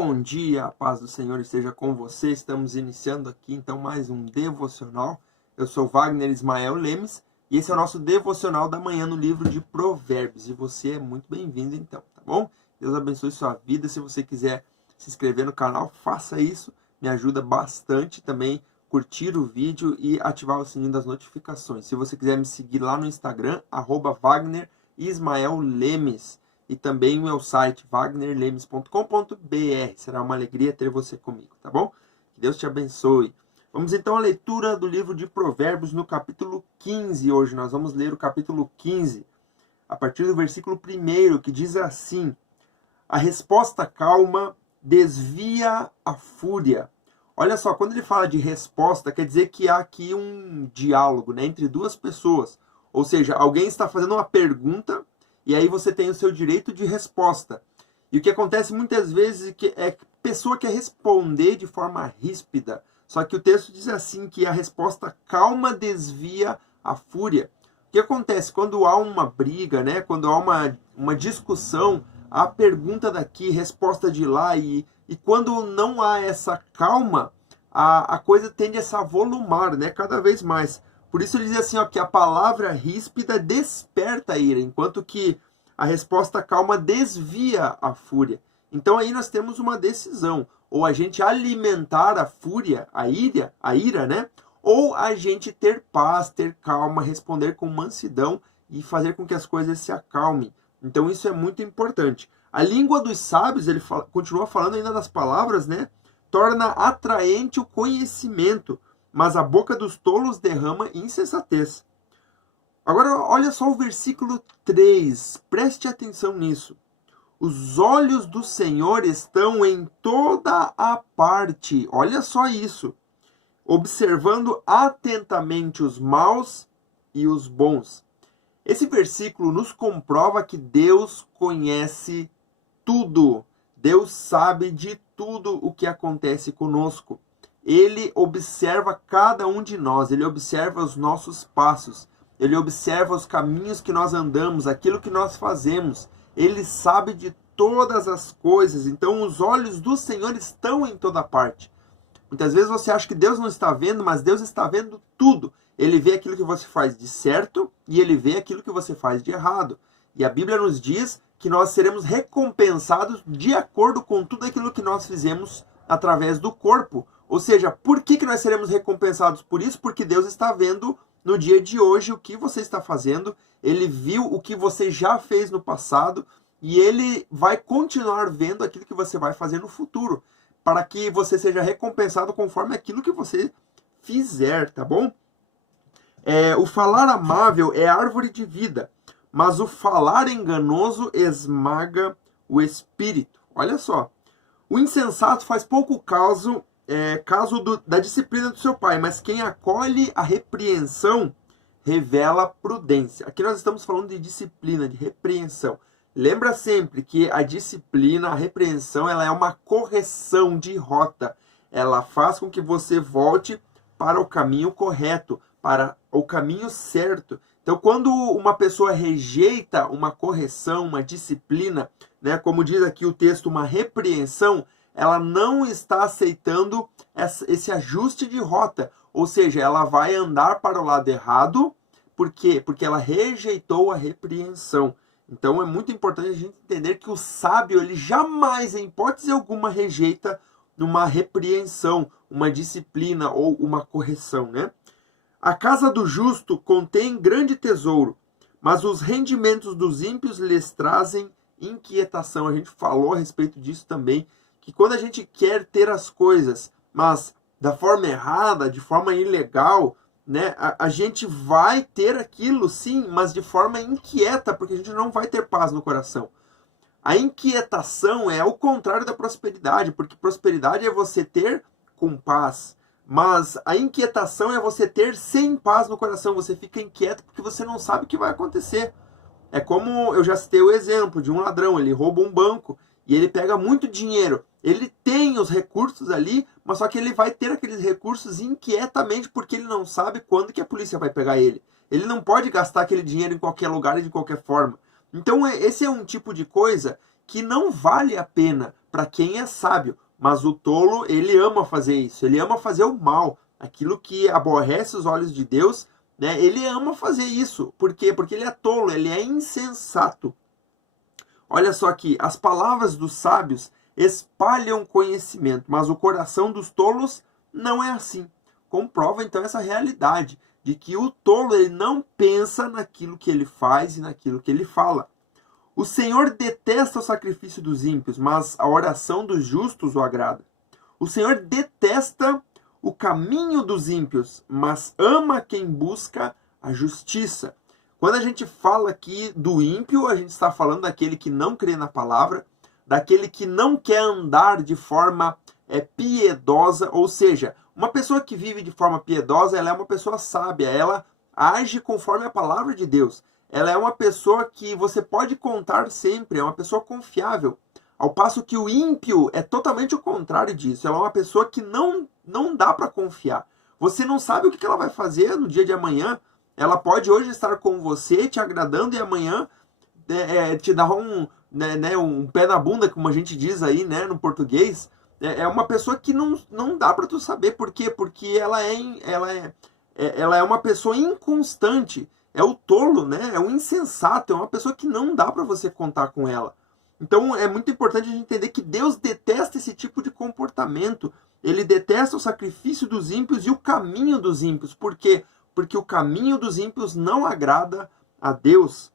Bom dia, a paz do Senhor esteja com você. Estamos iniciando aqui então mais um devocional. Eu sou Wagner Ismael Lemes e esse é o nosso devocional da manhã no livro de Provérbios. E você é muito bem-vindo então, tá bom? Deus abençoe sua vida. Se você quiser se inscrever no canal, faça isso. Me ajuda bastante também curtir o vídeo e ativar o sininho das notificações. Se você quiser me seguir lá no Instagram, @Wagner Ismael Lemes. E também o meu site, wagnerlemes.com.br. Será uma alegria ter você comigo, tá bom? Que Deus te abençoe. Vamos então à leitura do livro de Provérbios no capítulo 15. Hoje nós vamos ler o capítulo 15, a partir do versículo 1, que diz assim: a resposta calma desvia a fúria. Olha só, quando ele fala de resposta, quer dizer que há aqui um diálogo, né, entre duas pessoas. Ou seja, alguém está fazendo uma pergunta e aí você tem o seu direito de resposta. E o que acontece muitas vezes é que a pessoa quer responder de forma ríspida. Só que o texto diz assim, que a resposta calma desvia a fúria. O que acontece quando há uma briga, né? Quando há uma discussão, há pergunta daqui, resposta de lá. E quando não há essa calma, a coisa tende a se avolumar, né? Cada vez mais. Por isso ele diz assim, ó, que a palavra ríspida desperta a ira, enquanto que a resposta calma desvia a fúria. Então aí nós temos uma decisão, ou a gente alimentar a fúria, a ira, né? Ou a gente ter paz, ter calma, responder com mansidão e fazer com que as coisas se acalmem. Então isso é muito importante. A língua dos sábios, ele continua falando ainda das palavras, né? Torna atraente o conhecimento, mas a boca dos tolos derrama insensatez. Agora, olha só o versículo 3. Preste atenção nisso. Os olhos do Senhor estão em toda a parte. Olha só isso. Observando atentamente os maus e os bons. Esse versículo nos comprova que Deus conhece tudo. Deus sabe de tudo o que acontece conosco. Ele observa cada um de nós, ele observa os nossos passos, ele observa os caminhos que nós andamos, aquilo que nós fazemos. Ele sabe de todas as coisas, então os olhos do Senhor estão em toda parte. Muitas vezes você acha que Deus não está vendo, mas Deus está vendo tudo. Ele vê aquilo que você faz de certo e ele vê aquilo que você faz de errado. E a Bíblia nos diz que nós seremos recompensados de acordo com tudo aquilo que nós fizemos através do corpo. Ou seja, por que nós seremos recompensados por isso? Porque Deus está vendo no dia de hoje o que você está fazendo, Ele viu o que você já fez no passado e Ele vai continuar vendo aquilo que você vai fazer no futuro, para que você seja recompensado conforme aquilo que você fizer, tá bom? O falar amável é árvore de vida, mas o falar enganoso esmaga o espírito. Olha só, o insensato faz pouco caso da disciplina do seu pai, mas quem acolhe a repreensão revela prudência. Aqui nós estamos falando de disciplina, de repreensão. Lembra sempre que a disciplina, a repreensão, ela é uma correção de rota. Ela faz com que você volte para o caminho correto, para o caminho certo. Então, quando uma pessoa rejeita uma correção, uma disciplina, né, como diz aqui o texto, uma repreensão, ela não está aceitando esse ajuste de rota. Ou seja, ela vai andar para o lado errado. Por quê? Porque ela rejeitou a repreensão. Então é muito importante a gente entender que o sábio, ele jamais, em hipótese alguma, rejeita uma repreensão, uma disciplina ou uma correção, né? A casa do justo contém grande tesouro, mas os rendimentos dos ímpios lhes trazem inquietação. A gente falou a respeito disso também, que quando a gente quer ter as coisas, mas da forma errada, de forma ilegal, né, a gente vai ter aquilo sim, mas de forma inquieta, porque a gente não vai ter paz no coração. A inquietação é o contrário da prosperidade, porque prosperidade é você ter com paz, mas a inquietação é você ter sem paz no coração. Você fica inquieto porque você não sabe o que vai acontecer. É como eu já citei o exemplo de um ladrão, ele rouba um banco e ele pega muito dinheiro. Ele tem os recursos ali, mas só que ele vai ter aqueles recursos inquietamente porque ele não sabe quando que a polícia vai pegar ele. Ele não pode gastar aquele dinheiro em qualquer lugar e de qualquer forma. Então esse é um tipo de coisa que não vale a pena para quem é sábio. Mas o tolo, ele ama fazer isso, ele ama fazer o mal, aquilo que aborrece os olhos de Deus, né? Ele ama fazer isso. Por quê? Porque ele é tolo, ele é insensato. Olha só aqui, as palavras dos sábios espalham conhecimento, mas o coração dos tolos não é assim. Comprova então essa realidade de que o tolo ele não pensa naquilo que ele faz e naquilo que ele fala. O Senhor detesta o sacrifício dos ímpios, mas a oração dos justos o agrada. O Senhor detesta o caminho dos ímpios, mas ama quem busca a justiça. Quando a gente fala aqui do ímpio, a gente está falando daquele que não crê na palavra, daquele que não quer andar de forma piedosa, ou seja, uma pessoa que vive de forma piedosa, ela é uma pessoa sábia, ela age conforme a palavra de Deus. Ela é uma pessoa que você pode contar sempre, é uma pessoa confiável. Ao passo que o ímpio é totalmente o contrário disso. Ela é uma pessoa que não dá para confiar. Você não sabe o que ela vai fazer no dia de amanhã. Ela pode hoje estar com você, te agradando, e amanhã te dar um pé na bunda, como a gente diz aí, né, no português. É uma pessoa que não dá para tu saber. Por quê? Porque ela é uma pessoa inconstante. É o tolo, né? É um insensato, é uma pessoa que não dá para você contar com ela. Então é muito importante a gente entender que Deus detesta esse tipo de comportamento. Ele detesta o sacrifício dos ímpios e o caminho dos ímpios. Por quê? Porque o caminho dos ímpios não agrada a Deus.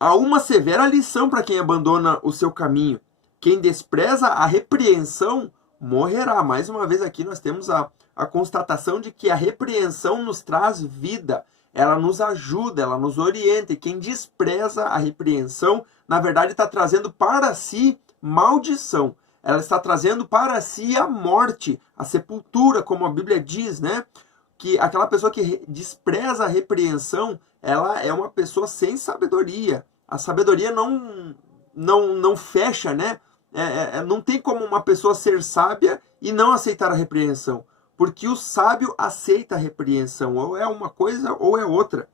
Há uma severa lição para quem abandona o seu caminho. Quem despreza a repreensão morrerá. Mais uma vez aqui nós temos a constatação de que a repreensão nos traz vida. Ela nos ajuda, ela nos orienta. E quem despreza a repreensão, na verdade, está trazendo para si maldição. Ela está trazendo para si a morte, a sepultura, como a Bíblia diz, né? Que aquela pessoa que despreza a repreensão, ela é uma pessoa sem sabedoria. A sabedoria não fecha, né? Não tem como uma pessoa ser sábia e não aceitar a repreensão. Porque o sábio aceita a repreensão. Ou é uma coisa ou é outra.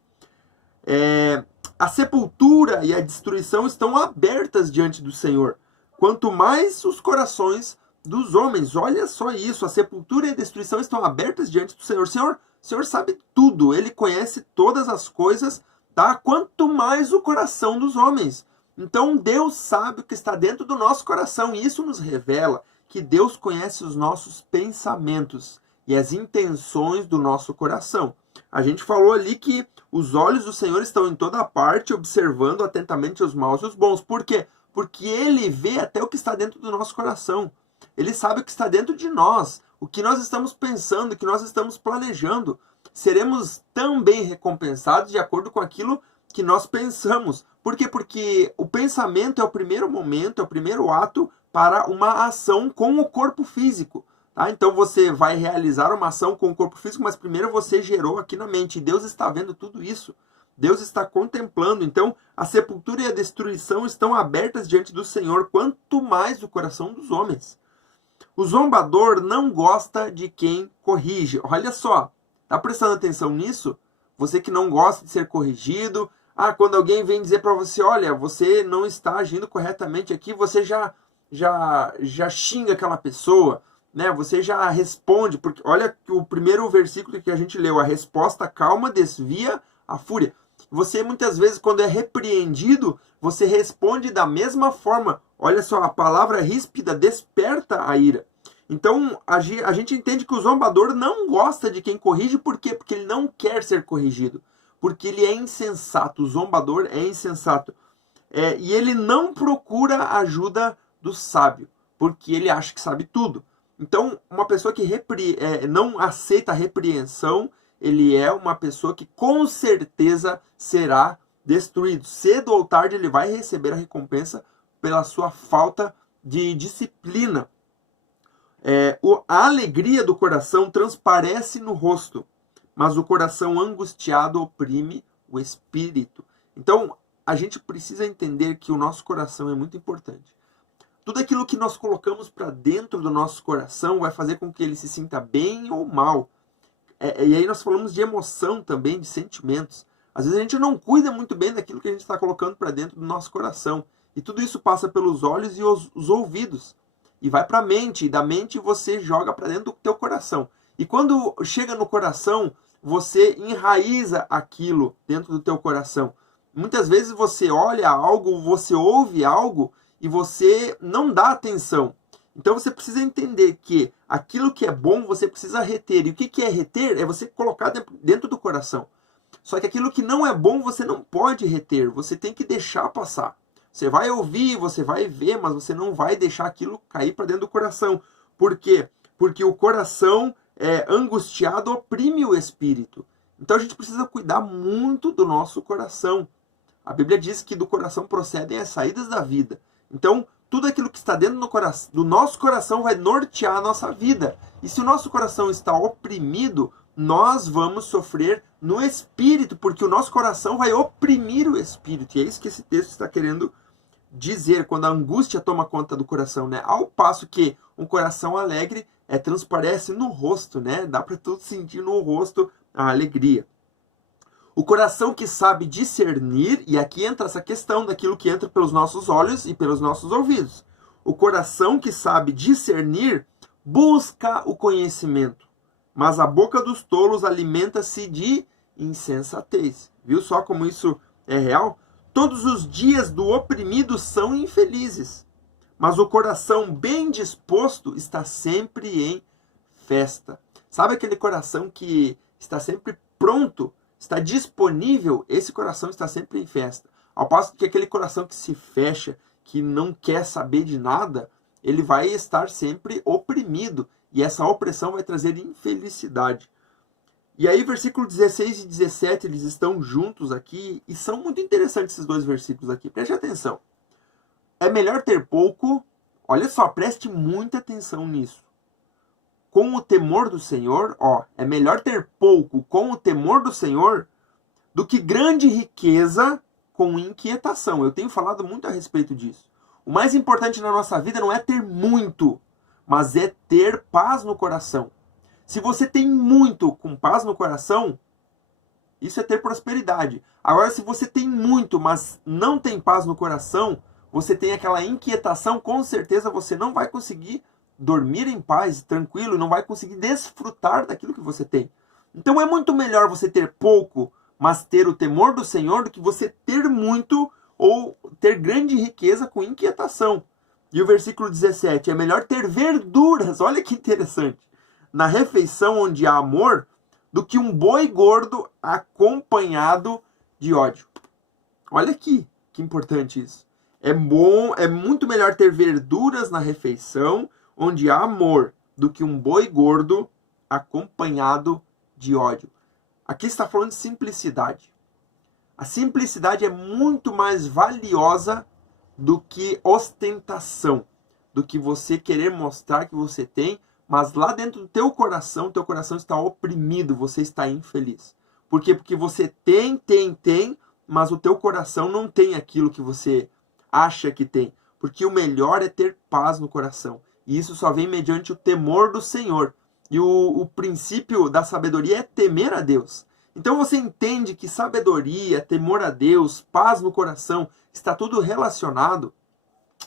A sepultura e a destruição estão abertas diante do Senhor. Quanto mais os corações dos homens. Olha só isso. A sepultura e a destruição estão abertas diante do Senhor. O Senhor sabe tudo. Ele conhece todas as coisas. Tá? Quanto mais o coração dos homens. Então Deus sabe o que está dentro do nosso coração. E isso nos revela que Deus conhece os nossos pensamentos e as intenções do nosso coração. A gente falou ali que os olhos do Senhor estão em toda parte, observando atentamente os maus e os bons. Por quê? Porque Ele vê até o que está dentro do nosso coração. Ele sabe o que está dentro de nós, o que nós estamos pensando, o que nós estamos planejando. Seremos também recompensados de acordo com aquilo que nós pensamos. Por quê? Porque o pensamento é o primeiro momento, é o primeiro ato para uma ação com o corpo físico. Tá? Então você vai realizar uma ação com o corpo físico, mas primeiro você gerou aqui na mente. E Deus está vendo tudo isso. Deus está contemplando. Então a sepultura e a destruição estão abertas diante do Senhor, quanto mais o coração dos homens. O zombador não gosta de quem corrige. Olha só, tá prestando atenção nisso? Você que não gosta de ser corrigido. Quando alguém vem dizer para você, olha, você não está agindo corretamente aqui, você já xinga aquela pessoa. Né, você já responde, porque olha o primeiro versículo que a gente leu, a resposta calma desvia a fúria. Você muitas vezes, quando é repreendido, você responde da mesma forma. Olha só, a palavra ríspida desperta a ira. Então a gente entende que o zombador não gosta de quem corrige. Por quê? Porque ele não quer ser corrigido. Porque ele é insensato, o zombador é insensato. E ele não procura a ajuda do sábio, porque ele acha que sabe tudo. Então, uma pessoa que não aceita a repreensão, ele é uma pessoa que com certeza será destruído. Cedo ou tarde ele vai receber a recompensa pela sua falta de disciplina. A alegria do coração transparece no rosto, mas o coração angustiado oprime o espírito. Então, a gente precisa entender que o nosso coração é muito importante. Tudo aquilo que nós colocamos para dentro do nosso coração vai fazer com que ele se sinta bem ou mal. E aí nós falamos de emoção também, de sentimentos. Às vezes a gente não cuida muito bem daquilo que a gente está colocando para dentro do nosso coração. E tudo isso passa pelos olhos e os ouvidos. E vai para a mente, e da mente você joga para dentro do teu coração. E quando chega no coração, você enraiza aquilo dentro do teu coração. Muitas vezes você olha algo, você ouve algo e você não dá atenção. Então você precisa entender que aquilo que é bom você precisa reter. E o que é reter? É você colocar dentro do coração. Só que aquilo que não é bom você não pode reter, você tem que deixar passar. Você vai ouvir, você vai ver, mas você não vai deixar aquilo cair para dentro do coração. Por quê? Porque o coração angustiado oprime o espírito. Então a gente precisa cuidar muito do nosso coração. A Bíblia diz que do coração procedem as saídas da vida. Então, tudo aquilo que está dentro do nosso coração vai nortear a nossa vida. E se o nosso coração está oprimido, nós vamos sofrer no espírito, porque o nosso coração vai oprimir o espírito. E é isso que esse texto está querendo dizer, quando a angústia toma conta do coração, né? Ao passo que um coração alegre transparece no rosto, né? Dá para tudo sentir no rosto a alegria. O coração que sabe discernir, e aqui entra essa questão daquilo que entra pelos nossos olhos e pelos nossos ouvidos. O coração que sabe discernir busca o conhecimento, mas a boca dos tolos alimenta-se de insensatez. Viu só como isso é real? Todos os dias do oprimido são infelizes, mas o coração bem disposto está sempre em festa. Sabe aquele coração que está sempre pronto, está disponível? Esse coração está sempre em festa. Ao passo que aquele coração que se fecha, que não quer saber de nada, ele vai estar sempre oprimido. E essa opressão vai trazer infelicidade. E aí, versículo 16 e 17, eles estão juntos aqui. E são muito interessantes esses dois versículos aqui. Preste atenção. É melhor ter pouco. Olha só, preste muita atenção nisso. Com o temor do Senhor, é melhor ter pouco com o temor do Senhor do que grande riqueza com inquietação. Eu tenho falado muito a respeito disso. O mais importante na nossa vida não é ter muito, mas é ter paz no coração. Se você tem muito com paz no coração, isso é ter prosperidade. Agora, se você tem muito, mas não tem paz no coração, você tem aquela inquietação, com certeza você não vai conseguir dormir em paz, tranquilo, não vai conseguir desfrutar daquilo que você tem. Então é muito melhor você ter pouco, mas ter o temor do Senhor, do que você ter muito ou ter grande riqueza com inquietação. E o versículo 17, é melhor ter verduras, olha que interessante, na refeição onde há amor, do que um boi gordo acompanhado de ódio. Olha aqui, que importante isso. É muito melhor ter verduras na refeição onde há amor, do que um boi gordo acompanhado de ódio. Aqui está falando de simplicidade. A simplicidade é muito mais valiosa do que ostentação, do que você querer mostrar que você tem, mas lá dentro do teu coração está oprimido, você está infeliz. Por quê? Porque você tem, mas o teu coração não tem aquilo que você acha que tem. Porque o melhor é ter paz no coração. E isso só vem mediante o temor do Senhor. E o princípio da sabedoria é temer a Deus. Então você entende que sabedoria, temor a Deus, paz no coração, está tudo relacionado.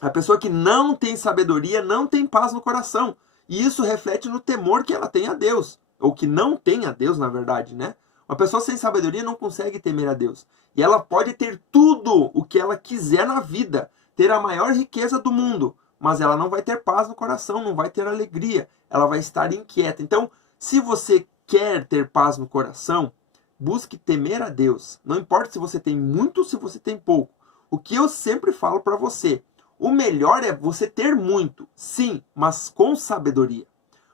A pessoa que não tem sabedoria não tem paz no coração. E isso reflete no temor que ela tem a Deus. Ou que não tem a Deus, na verdade, né? Uma pessoa sem sabedoria não consegue temer a Deus. E ela pode ter tudo o que ela quiser na vida. Ter a maior riqueza do mundo. Mas ela não vai ter paz no coração, não vai ter alegria. Ela vai estar inquieta. Então, se você quer ter paz no coração, busque temer a Deus. Não importa se você tem muito ou se você tem pouco. O que eu sempre falo para você, o melhor é você ter muito, sim, mas com sabedoria.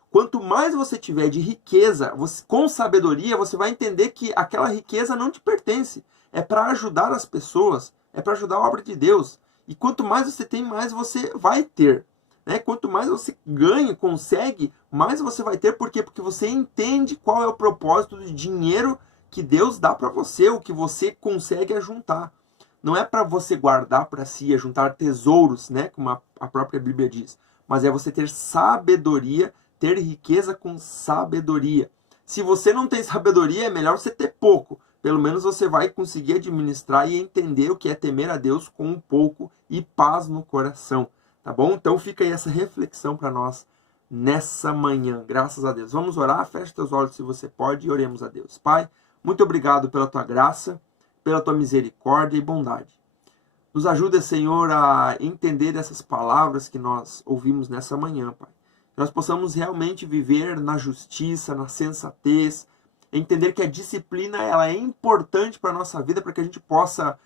Quanto mais você tiver de riqueza, com sabedoria, você vai entender que aquela riqueza não te pertence. É para ajudar as pessoas, é para ajudar a obra de Deus. E quanto mais você tem, mais você vai ter. Né? Quanto mais você ganha, consegue, mais você vai ter. Por quê? Porque você entende qual é o propósito do dinheiro que Deus dá para você, o que você consegue ajuntar. Não é para você guardar para si, juntar tesouros, né? Como a própria Bíblia diz. Mas é você ter sabedoria, ter riqueza com sabedoria. Se você não tem sabedoria, é melhor você ter pouco. pelo menos você vai conseguir administrar e entender o que é temer a Deus com um pouco e paz no coração, tá bom? Então fica aí essa reflexão para nós nessa manhã, graças a Deus. Vamos orar, feche teus olhos se você pode e oremos a Deus. Pai, muito obrigado pela tua graça, pela tua misericórdia e bondade. Nos ajuda, Senhor, a entender essas palavras que nós ouvimos nessa manhã, Pai. Que nós possamos realmente viver na justiça, na sensatez, entender que a disciplina ela é importante para a nossa vida, para que a gente possa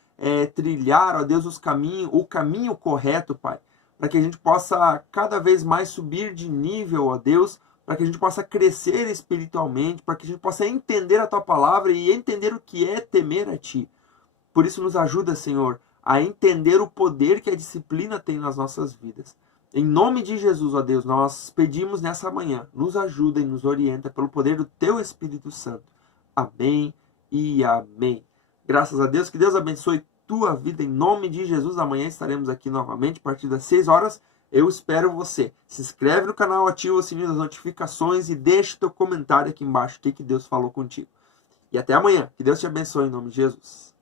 trilhar, ó Deus, o caminho correto, Pai. Para que a gente possa cada vez mais subir de nível, ó Deus, para que a gente possa crescer espiritualmente, para que a gente possa entender a Tua palavra e entender o que é temer a Ti. Por isso nos ajuda, Senhor, a entender o poder que a disciplina tem nas nossas vidas. Em nome de Jesus, ó Deus, nós pedimos nessa manhã, nos ajuda e nos orienta pelo poder do Teu Espírito Santo. Amém e amém. Graças a Deus, que Deus abençoe tua vida em nome de Jesus. Amanhã estaremos aqui novamente a partir das 6 horas. Eu espero você. Se inscreve no canal, ativa o sininho das notificações e deixa teu comentário aqui embaixo o que Deus falou contigo. E até amanhã. Que Deus te abençoe em nome de Jesus.